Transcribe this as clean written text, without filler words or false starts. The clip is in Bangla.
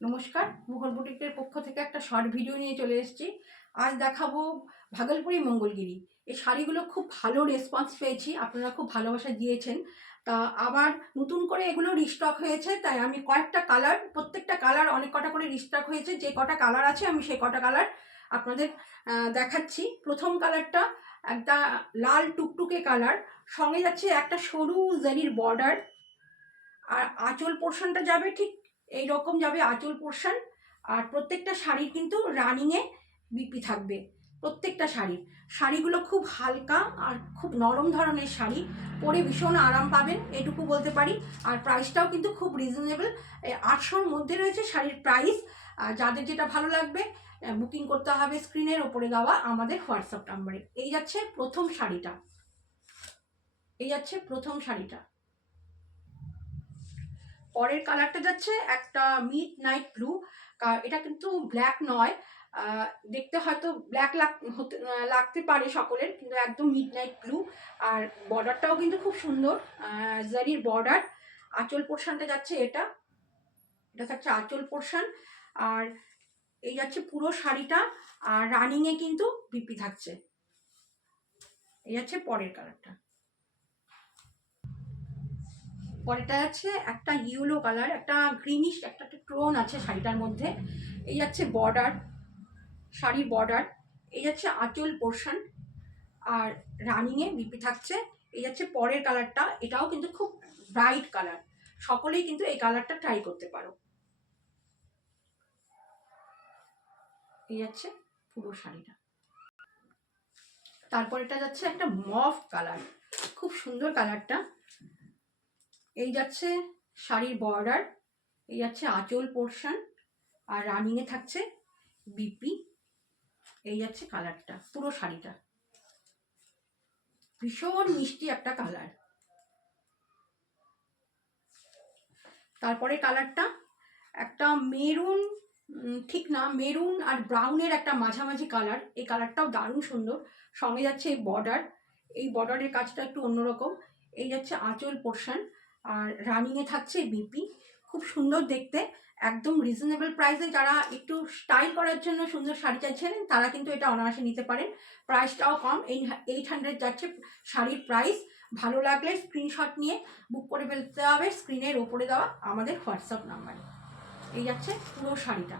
নমস্কার, মুঘল বুটিকের পক্ষ থেকে একটা শর্ট ভিডিও নিয়ে চলে এসেছি। আজ দেখাবো ভাগলপুরি মঙ্গলগিরি। এই শাড়িগুলো খুব ভালো রেসপন্স পেয়েছি, আপনারা খুব ভালোবাসা দিয়েছেন। তা আবার নতুন করে এগুলো রিস্টক হয়েছে, তাই আমি কয়েকটা কালার, প্রত্যেকটা কালার অনেক কটা করে রিস্টক হয়েছে। যে কটা কালার আছে আমি সেই কটা কালার আপনাদের দেখাচ্ছি। প্রথম কালারটা একটা লাল টুকটুকে কালার, সঙ্গে যাচ্ছে একটা সরু জারির বর্ডার, আর আঁচল পোর্শনটা যাবে ঠিক এই রকম যাবে আঁচল পোর্শন। আর প্রত্যেকটা শাড়ির কিন্তু রানিংয়ে বিপি থাকবে প্রত্যেকটা শাড়িগুলো খুব হালকা আর খুব নরম ধরনের শাড়ি, পরে ভীষণ আরাম পাবেন এটুকু বলতে পারি। আর প্রাইসটাও কিন্তু খুব রিজনেবল, 800-র মধ্যে রয়েছে শাড়ির প্রাইস। আর যাদের যেটা ভালো লাগবে বুকিং করতে হবে স্ক্রিনের ওপরে দেওয়া আমাদের হোয়াটসঅ্যাপ নাম্বারে। এই যাচ্ছে প্রথম শাড়িটা। পরের কালারটা যাচ্ছে একটা মিড নাইট ব্লু। এটা কিন্তু ব্ল্যাক নয়, দেখতে হয়তো ব্ল্যাক লাগতে পারে সকলের, কিন্তু একদম মিড নাইট ব্লু। আর বর্ডারটাও কিন্তু খুব সুন্দর, জারির বর্ডার। আঁচল পোর্শনটা যাচ্ছে এটা থাকছে আঁচল পোর্শন। আর এই যাচ্ছে পুরো শাড়িটা, আর রানিংয়ে কিন্তু বিপি থাকছে। এই যাচ্ছে পরের কালারটা। পরেরটা আছে একটা ইয়েলো কালার, একটা গ্রিনিশ একটা টোন আছে শাড়িটার মধ্যে। এই যাচ্ছে বর্ডার, শাড়ির বর্ডার। এই যাচ্ছে আঁচল পোর্শন, আর রানিংয়ে বিপি থাকছে। এই যাচ্ছে পরের কালারটা, এটাও কিন্তু খুব ব্রাইট কালার, সকলেই কিন্তু এই কালারটা ট্রাই করতে পারো। এই যাচ্ছে পুরো শাড়িটা। তারপর এটা যাচ্ছে একটা মভ কালার, খুব সুন্দর কালারটা। এই যাচ্ছে শাড়ির বর্ডার, এই যাচ্ছে আঁচল পোর্শন, আর রানিংয়ে থাকছে বিপি। এই যাচ্ছে কালারটা, পুরো শাড়িটা ভীষণ মিষ্টি একটা কালার। তারপরে কালারটা একটা মেরুন, ঠিক না, মেরুন আর ব্রাউনের একটা মাঝামাঝি কালার। এই কালারটাও দারুণ সুন্দর। সঙ্গে যাচ্ছে এই বর্ডার, এই বর্ডারের কাজটা একটু অন্যরকম। এই যাচ্ছে আঁচল পোর্শন, আর রানিংয়ে থাকছে বিপি। খুব সুন্দর দেখতে, একদম রিজনেবল প্রাইসে। যারা একটু স্টাইল করার জন্য সুন্দর শাড়ি চাইছেন তারা কিন্তু এটা অনায়াসে নিতে পারেন। প্রাইসটাও কম, 800 যাচ্ছে শাড়ির প্রাইস। ভালো লাগলে স্ক্রিনশট নিয়ে বুক করে ফেলতে হবে স্ক্রিনের ওপরে দেওয়া আমাদের হোয়াটসঅ্যাপ নাম্বারে। এই যাচ্ছে পুরো শাড়িটা।